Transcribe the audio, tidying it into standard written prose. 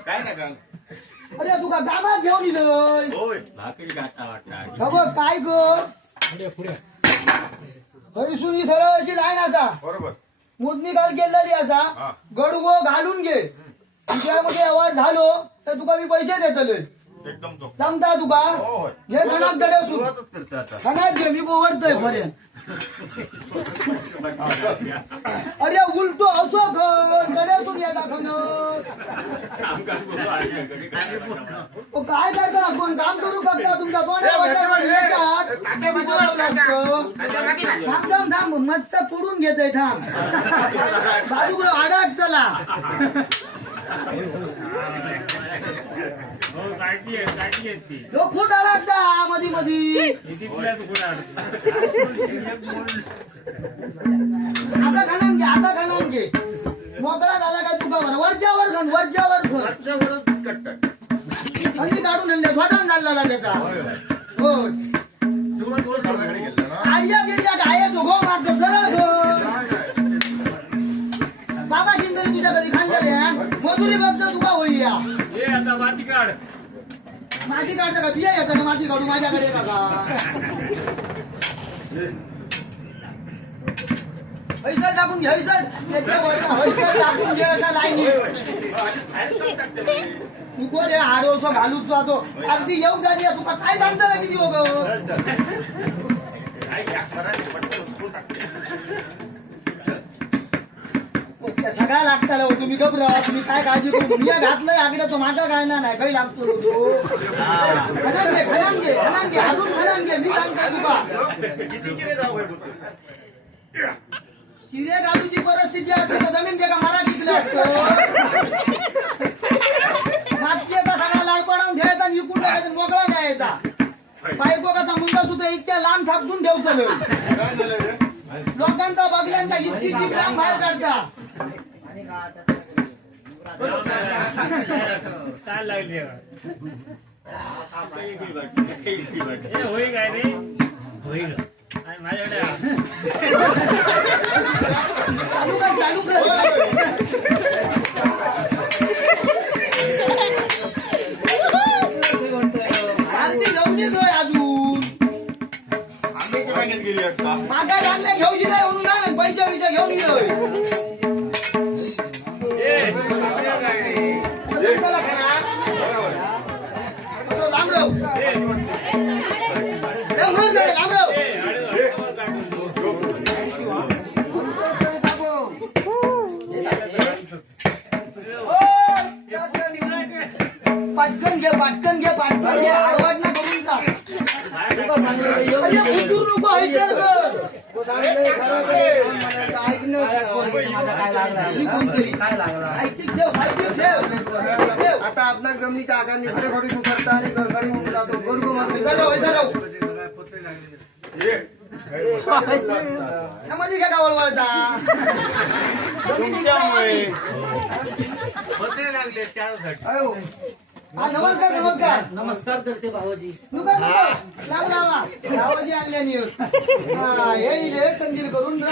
काय ना काय अरे तुका गावात घेऊन इलोय होय भाकरी खाता वाटतं बघ काय कर हयसून ही सरळ अशी लाईन असा बरोबर मोजणी काल केलेली असा गडगो घालून घे तुझ्यामध्ये व्यवहार झालो तर तुका मी पैसे देतले एकदम तो जमता तुका होय घे खणाक दडे सुरू सुरुवातच करते आता खणाक घे मी बोवडतोय खरे अरे उलटो असो दडे सुरू येता खण काय करता आपण काम करू बघता तुमच्या थांब थांब थांब मच्छा पडून घेतोय थांब बाजूकडे अडक त्याला खूप अडकता मधी मधी आता खाणार घे आता खाणार घे मोकळा झाला काय तुका बरं वरच्यावर खण वरच्यावर खण कट्ट आणि काढून आणले घोटान झाला त्याचा हो सुरुवात झाडाकडे गेलं ना आडल्या गिडल्या गाय झोगो मारतो सरळ बाबा शिंदरी तुझ्या कधी खाल्लेले मजुरी बघतो तुका होईल या आता माती काढ माती काढता का बिया येतं ना माती काढू माझ्याकडे का हैसर टाकून घे हैसर टाकून घे असा लाईनी तू कोण हाडोसो घालूच जातो अगदी येऊ झाली तुका काय सांगता ना किती हो सगळा लागताला हो तुम्ही घबरा तुम्ही काय काळजी करू मी घातलंय आगडे तो माझा गायना नाही काही लागतो तो खणान घे अजून खणान घे मी सांगतो तुका चिरे घालूची परिस्थिती असते तर जमीन दे का मला किती असतो माती का सगळा लाल पडून घ्यायचा आणि विकून टाकायचा मोकळा द्यायचा बायको कसा मुंगा सूत्र इतक्या लांब थापसून ठेवतो लोकांचा बघल्यांचा इतकी जीभ लांब बाहेर काढता काय लागली होईल काय रे होईल माझ्याकडे चालू कर आरती घेऊन येतोय अजून आंब्याची बागेत गेली वाटतं मागा लागल्या घेऊन नाही म्हणून नाही पैसे विषय घेऊन येतोय लांब राहू लांब राहू पटकन घे आवाज ना करून का बुद्दूर नको हैसर कर आता आपल्या जमिनीच्या आकार निकडे घडी उतरता आणि गडी उठून जातो गडगो समाधी घ्या गावळ वळता लागले त्यासाठी नमस्कार नमस्कार करते भाऊजी नको लागला गावाची आणल्याने हे कंदील करून